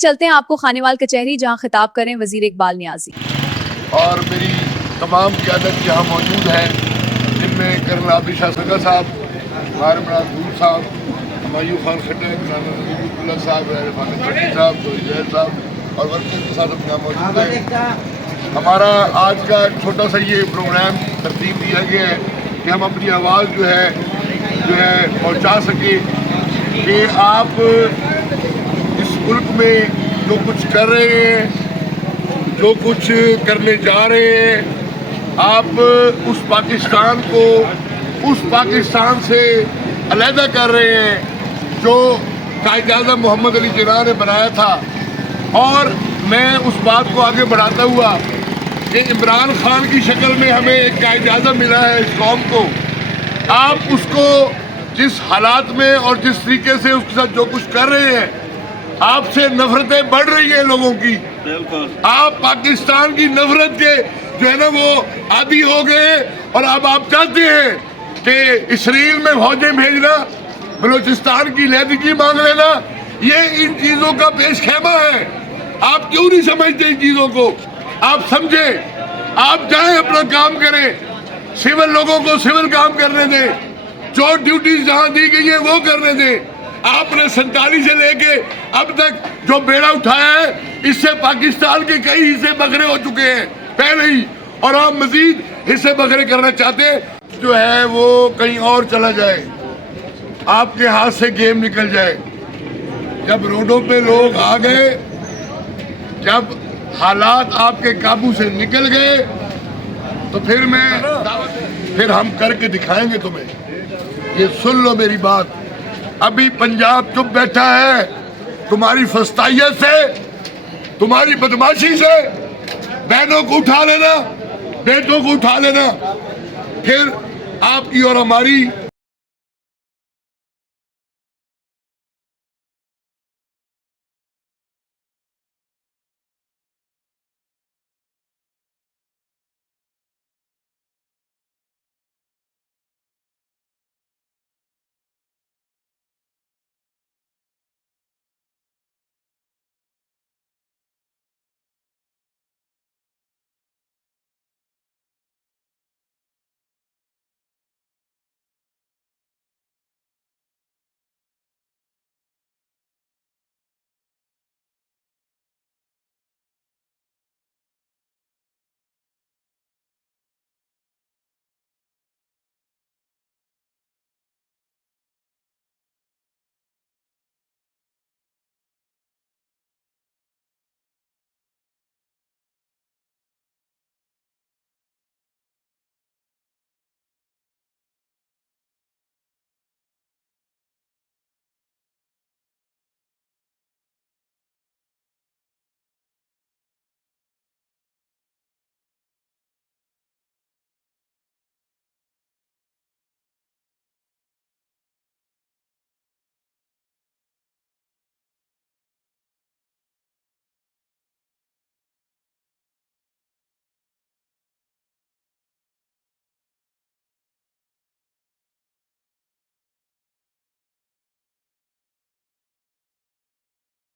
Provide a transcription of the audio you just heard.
चलते हैं आपको खानेवाल कचहरी, जहां खिताब करें वजीर इकबाल नियाजी। और मेरी तमाम क़यादत यहाँ मौजूद है, जिनमें कर्नल आबिद शाह सगा साहब, हमारे मनासूर साहब, हमायूं खान खट्टर, नबीबुल्लाह साहब, रहमान भट्टी साहब, जोई जैद साहब और वर्कर्स के साथ यहाँ मौजूद है। हमारा आज का छोटा सा ये प्रोग्राम तरतीब दिया गया है कि हम अपनी आवाज़ जो है पहुँचा सके कि आप इस मुल्क में जो कुछ कर रहे हैं, जो कुछ करने जा रहे हैं, आप उस पाकिस्तान को उस पाकिस्तान से अलहदा कर रहे हैं जो कायद-ए-आज़म मोहम्मद अली जिन्ना ने बनाया था। और मैं उस बात को आगे बढ़ाता हुआ कि इमरान खान की शक्ल में हमें एक कायद-ए-आज़म मिला है इस कौम को, आप उसको जिस हालात में और जिस तरीके से उसके साथ जो कुछ कर रहे हैं, आपसे नफरतें बढ़ रही हैं लोगों की। आप पाकिस्तान की नफरत के जो है ना वो आदी हो गए और अब आप चाहते हैं कि इसराइल में फौजें भेजना, बलूचिस्तान की लहदगी मांग लेना, ये इन चीज़ों का पेश खेमा है। आप क्यों नहीं समझते इन चीज़ों को? आप समझें, आप जाएं अपना काम करें, सिविल लोगों को सिविल काम करने दें, जो ड्यूटीज जहाँ दी गई है वो करने दें। आपने 47 से लेके अब तक जो बेड़ा उठाया है, इससे पाकिस्तान के कई हिस्से बकरे हो चुके हैं पहले ही, और आप मजीद हिस्से बकरे करना चाहते हैं जो है वो कहीं और चला जाए, आपके हाथ से गेम निकल जाए। जब रोडों पे लोग आ गए, जब हालात आपके काबू से निकल गए, तो फिर हम करके दिखाएंगे तुम्हें। ये सुन लो मेरी बात, अभी पंजाब चुप बैठा है तुम्हारी फस्तायत से, तुम्हारी बदमाशी से। बहनों को उठा लेना, बेटों को उठा लेना, फिर आपकी और हमारी